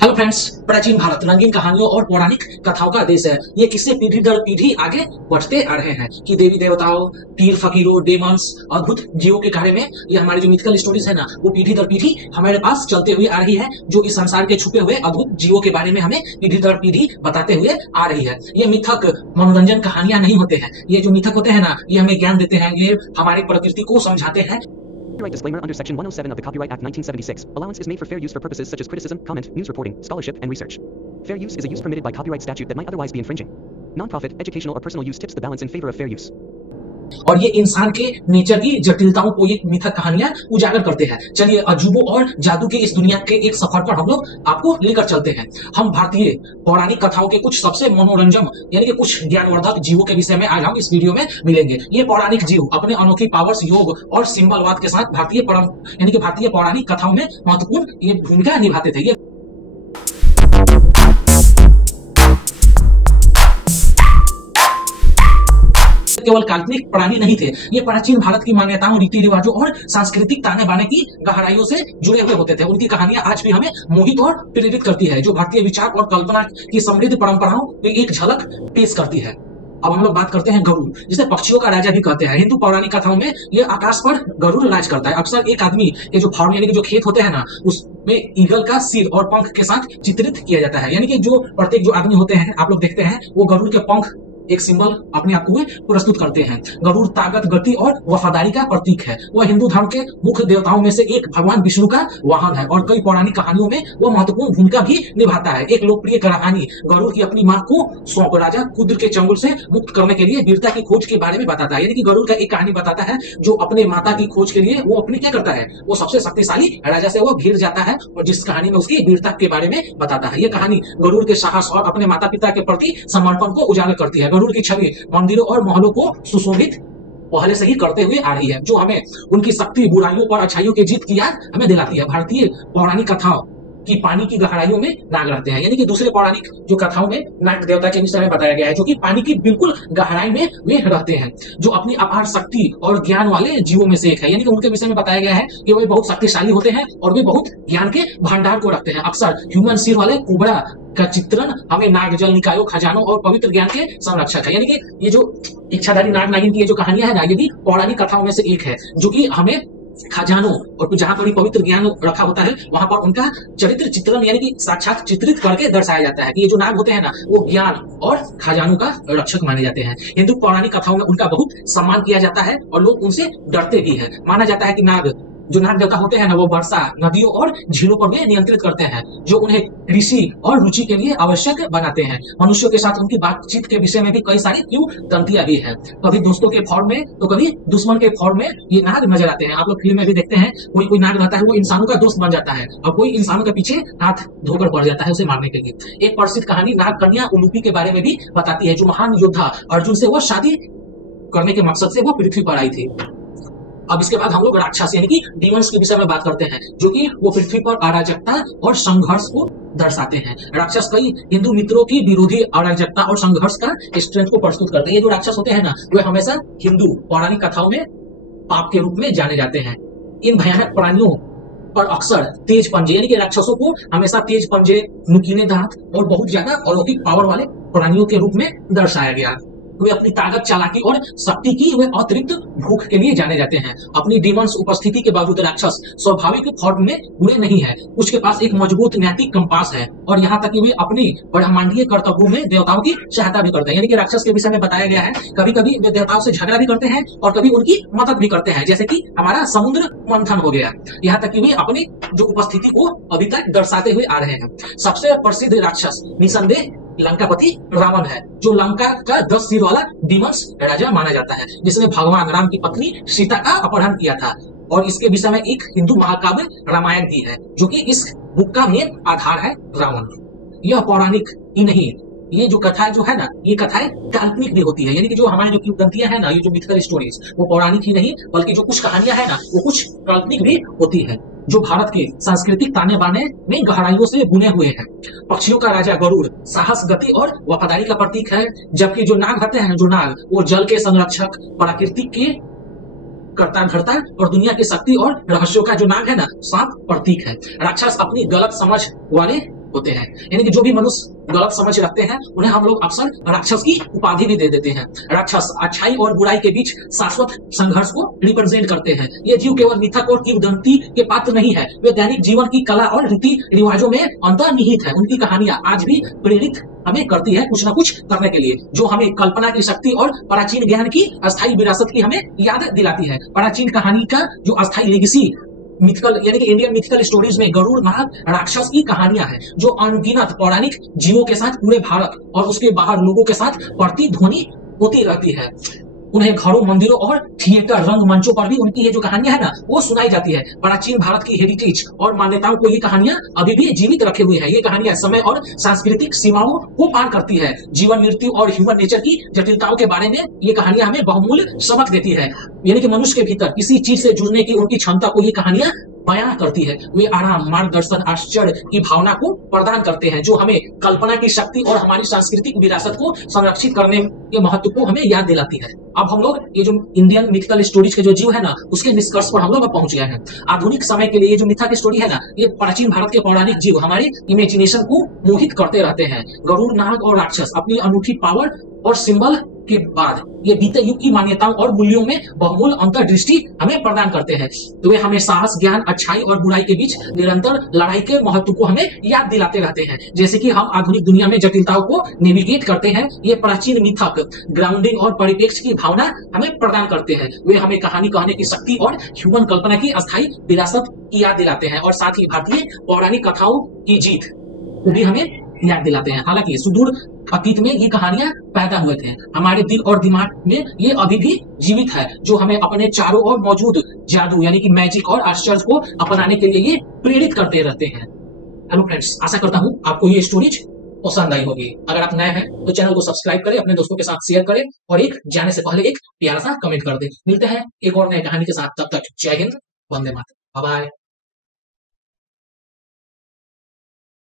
Hello friends, प्राचीन भारत रंगीन कहानियों और पौराणिक कथाओं का देश है। ये किस्से पीढ़ी दर पीढ़ी आगे बढ़ते आ रहे हैं कि देवी देवताओं, पीर फकीरों, डेमंस, अद्भुत जीवों के बारे में ये हमारी जो मिथिकल स्टोरीज है ना, वो पीढ़ी दर पीढ़ी हमारे पास चलते हुए आ रही है, जो इस संसार के छुपे हुए अद्भुत जीवों के बारे में हमें पीढ़ी दर पीढ़ी बताते हुए आ रही है। ये मिथक मनोरंजन कहानियां नहीं होते हैं। ये जो मिथक होते हैं ना, ये हमें ज्ञान देते हैं, ये हमारी प्रकृति को समझाते हैं। Copyright disclaimer under Section 107 of the Copyright Act 1976. Allowance is made for fair use for purposes such as criticism, comment, news reporting, scholarship, and research. Fair use is a use permitted by copyright statute that might otherwise be infringing. Non-profit, educational, or personal use tips the balance in favor of fair use. और ये इंसान के nature की जटिलताओं को ये मिथक कहानियां उजागर करते हैं। चलिए अजूबों और जादू के इस दुनिया के एक सफर पर हम लोग आपको लेकर चलते हैं। हम भारतीय पौराणिक कथाओं के कुछ सबसे मनोरंजन यानी कि कुछ ज्ञानवर्धक जीवों के विषय में आज हम इस वीडियो में मिलेंगे। ये पौराणिक जीव अपने अनोखी पावर्स, योग और सिंबलवाद के साथ भारतीय पौराणिक कथाओं में महत्वपूर्ण ये भूमिका निभाते थे। ये केवल काल्पनिक प्राणी नहीं थे, ये प्राचीन भारत की मान्यताओं, रीति रिवाजों और सांस्कृतिक ताने बाने की गहराइयों से जुड़े हुए होते थे। उनकी कहानियां आज भी हमें मोहित और प्रेरित करती है, जो भारतीय विचार और कल्पना की समृद्ध परंपराओं की एक झलक पेश करती है। अब हम लोग बात करते हैं गरुड़, जिसे पक्षियों का राजा भी कहते हैं। हिंदू पौराणिक कथाओं में ये आकाश पर गरुड़ राज करता है। अक्सर एक आदमी के जो फार्म यानी कि जो खेत होते हैं ना, उसमें ईगल का सिर और पंख के साथ चित्रित किया जाता है। यानी कि जो प्रत्येक जो आदमी होते हैं, आप लोग देखते हैं, वो गरुड़ के पंख एक सिंबल अपने आप को प्रस्तुत करते हैं। गरुड़ ताकत, गति और वफादारी का प्रतीक है। वह हिंदू धर्म के मुख्य देवताओं में से एक भगवान विष्णु का वाहन है और कई पौराणिक कहानियों में वह महत्वपूर्ण भूमिका भी निभाता है। एक लोकप्रिय कहानी गरुड़ की अपनी मां को सौंप राजा कुद्र के चंगुल से मुक्त करने के लिए वीरता की खोज के बारे में बताता है। यानी कि गरुड़ का एक कहानी बताता है, जो अपने माता की खोज के लिए वो अपने क्या करता है, वो सबसे शक्तिशाली राजा से वो घिर जाता है और जिस कहानी में उसकी वीरता के बारे में बताता है। ये कहानी गरुड़ के साहस और अपने माता पिता के प्रति समर्पण को उजागर करती है। गरुड़ की छवि मंदिरों और महलों को सुशोभित पहले से ही करते हुए आ रही है, जो हमें उनकी शक्ति, बुराइयों पर अच्छाइयों की जीत की याद हमें दिलाती है। भारतीय पौराणिक कथाओं कि पानी की गहराइयों में नाग रहते हैं। यानी कि दूसरे पौराणिक जो कथाओं में नाग देवता के विषय में बताया गया है, जो कि पानी की बिल्कुल गहराई में वे रहते हैं, जो अपनी अपार शक्ति और ज्ञान वाले जीवों में से एक है। यानी कि उनके विषय में बताया गया है कि वे बहुत शक्तिशाली होते हैं और वे बहुत ज्ञान के भंडार को रखते हैं। अक्सर ह्यूमन सिर वाले कोबरा का चित्रण हमें नाग, जल निकायों, खजानों और पवित्र ज्ञान के संरक्षक है। यानी कि ये जो इच्छाधारी नाग नागिन की ये जो कहानियां है ना, ये भी पौराणिक कथाओं में से एक है, जो कि हमें खजानों और जहां पर पवित्र ज्ञान रखा होता है, वहां पर उनका चरित्र चित्रण यानी कि साक्षात चित्रित करके दर्शाया जाता है कि ये जो नाग होते हैं ना, वो ज्ञान और खजानों का रक्षक माने जाते हैं। हिंदू पौराणिक कथाओं में उनका बहुत सम्मान किया जाता है और लोग उनसे डरते भी हैं। माना जाता है कि जो नाग देवता होते हैं ना, वो वर्षा, नदियों और झीलों पर भी नियंत्रित करते हैं, जो उन्हें कृषि और रुचि के लिए आवश्यक बनाते हैं। मनुष्यों के साथ उनकी बातचीत के विषय में भी कई सारी किंवदंतियां भी है। कभी दोस्तों के फॉर्म में तो कभी दुश्मन के फॉर्म में ये नाग नजर आते हैं। आप लोग फिल्म में भी देखते हैं, कोई नाग रहता है, वो इंसानों का दोस्त बन जाता है और कोई इंसानों के पीछे हाथ धोकर पड़ जाता है उसे मारने के लिए। एक प्रसिद्ध कहानी नाग कन्या उलूपी के बारे में भी बताती है, जो महान योद्धा अर्जुन से वो शादी करने के मकसद से वो पृथ्वी पर आई थी। अब इसके बाद हम लोग राक्षस यानी कि डीमंस के विषय में बात करते हैं, जो कि वो पृथ्वी पर अराजकता और संघर्ष को दर्शाते हैं। राक्षस कई हिंदू मित्रों की विरोधी अराजकता और संघर्ष का स्ट्रेंथ को प्रस्तुत करते हैं। ये जो राक्षस होते हैं ना, वे हमेशा हिंदू पौराणिक कथाओं में पाप के रूप में जाने जाते हैं। इन भयानक प्राणियों पर अक्सर तेज पंजे यानी कि राक्षसों को हमेशा तेज पंजे, नुकीले दांत और बहुत ज्यादा अलौकिक पावर वाले प्राणियों के रूप में दर्शाया गया। वे अपनी ताकत, चालाकी और शक्ति की वे अतिरिक्त भूख के लिए जाने जाते हैं। अपनी डीमंस उपस्थिति के बावजूद राक्षस स्वाभाविक फॉर्म में बुरे नहीं है। उसके पास एक मजबूत नैतिक कंपास है और यहाँ तक कि वे अपनी ब्रह्मांडीय कर्तव्यों में देवताओं की सहायता भी करते हैं। यानी कि राक्षस के विषय में बताया गया है, कभी कभी वे देवताओं से झगड़ा भी करते हैं और कभी उनकी मदद भी करते हैं, जैसे कि हमारा समुद्र मंथन हो गया। यहाँ तक कि वे अपनी जो उपस्थिति को अभी तक दर्शाते हुए आ रहे हैं। सबसे प्रसिद्ध राक्षस निसंदेह लंकापति रावण है, जो लंका का 10 सिर वाला डीमंस राजा माना जाता है, जिसने भगवान राम की पत्नी सीता का अपहरण किया था। और इसके विषय में एक हिंदू महाकाव्य रामायण भी है, जो कि इस बुक का मेन आधार है रावण। यह पौराणिक ही नहीं, ये जो कथाएं जो है ना, ये कथाएं काल्पनिक भी होती है। यानी कि जो हमारी जो किंवदंतियां हैं ना, ये जो मिथकल स्टोरीज, वो पौराणिक ही नहीं बल्कि जो कुछ कहानियां हैं ना, वो कुछ काल्पनिक भी होती है, जो भारत के सांस्कृतिक ताने बाने में गहराइयों से बुने हुए हैं। पक्षियों का राजा गरुड़ साहस, गति और वफादारी का प्रतीक है, जबकि जो नाग होते हैं, जो नाग, वो जल के संरक्षक, प्रकृति के करता धरता और दुनिया की शक्ति और रहस्यों का जो नाग है ना, सांप प्रतीक है। राक्षस अपनी गलत समझ वाले होते हैं। यानी कि जो भी मनुष्य गलत समझ रखते हैं उन्हें हम लोग अक्सर राक्षस की उपाधि भी दे देते हैं। राक्षस अच्छाई और बुराई के बीच शाश्वत संघर्ष को रिप्रेजेंट करते हैं। ये जीव केवल मिथक और किंवदंती के पात्र नहीं है, वे दैनिक जीवन की कला और रीति रिवाजों में अंतर्निहित है। उनकी कहानियां आज भी प्रेरित हमें करती है कुछ ना कुछ करने के लिए, जो हमें कल्पना की शक्ति और प्राचीन ज्ञान की अस्थायी विरासत की हमें याद दिलाती है। प्राचीन कहानी का जो अस्थायी लेगेसी मिथिकल यानी कि इंडियन मिथिकल स्टोरीज में गरुड़ नाग राक्षस की कहानियां हैं, जो अनगिनत पौराणिक जीवों के साथ पूरे भारत और उसके बाहर लोगों के साथ प्रतिध्वनि होती रहती है। उन्हें घरों, मंदिरों और थिएटर रंगमंचों पर भी उनकी ये जो कहानियां है ना वो सुनाई जाती है। प्राचीन भारत की हेरिटेज और मान्यताओं को ये कहानियां अभी भी जीवित रखे हुए हैं। ये कहानियां समय और सांस्कृतिक सीमाओं को पार करती है। जीवन, मृत्यु और ह्यूमन नेचर की जटिलताओं के बारे में ये कहानियां हमें बहुमूल्य सबक देती है। यानी कि मनुष्य के भीतर किसी चीज से जुड़ने की उनकी क्षमता को ये कहानियां बयां करती है। वे आराम, मार्गदर्शन, आश्चर्य की भावना को प्रदान करते हैं, जो हमें कल्पना की शक्ति और हमारी सांस्कृतिक विरासत को संरक्षित करने के महत्व को हमें याद दिलाती है। अब हम लोग ये जो इंडियन मिथिकल स्टोरीज के जो जीव है ना उसके निष्कर्ष पर हम लोग अब पहुंच गए हैं। आधुनिक समय के लिए ये जो मिथा की स्टोरी है ना, ये प्राचीन भारत के पौराणिक जीव हमारे इमेजिनेशन को मोहित करते रहते हैं। गरुड़, नाग और राक्षस अपनी अनूठी पावर और सिंबल के बाद ये बीते युग की मान्यताओं और मूल्यों में बहुमूल्य अंतर्दृष्टि हमें प्रदान करते हैं। तो वे हमें साहस, ज्ञान, अच्छाई और बुराई के बीच निरंतर लड़ाई के महत्व को हमें याद दिलाते रहते हैं। जैसे कि हम आधुनिक दुनिया में जटिलताओं को नेविगेट करते हैं, ये प्राचीन मिथक ग्राउंडिंग और परिप्रेक्ष्य की भावना हमें प्रदान करते हैं। वे हमें कहानी कहने की शक्ति और ह्यूमन कल्पना की अस्थायी विरासत की याद दिलाते हैं, और साथ ही भारतीय पौराणिक कथाओं की जीत को भी हमें याद दिलाते हैं। हालांकि सुदूर अतीत में ये कहानियां पैदा हुए थे, हमारे दिल और दिमाग में ये अभी भी जीवित है, जो हमें अपने चारों ओर मौजूद जादू यानी कि मैजिक और आश्चर्य को अपनाने के लिए ये प्रेरित करते रहते हैं। हेलो फ्रेंड्स, आशा करता हूं आपको ये स्टोरीज पसंद आई होगी। अगर आप नए हैं तो चैनल को सब्सक्राइब करें, अपने दोस्तों के साथ शेयर करें और एक जाने से पहले एक प्यारा सा कमेंट कर दें। मिलते हैं एक और नई कहानी के साथ, तब तक जय हिंद, वंदे मातरम, बाय बाय।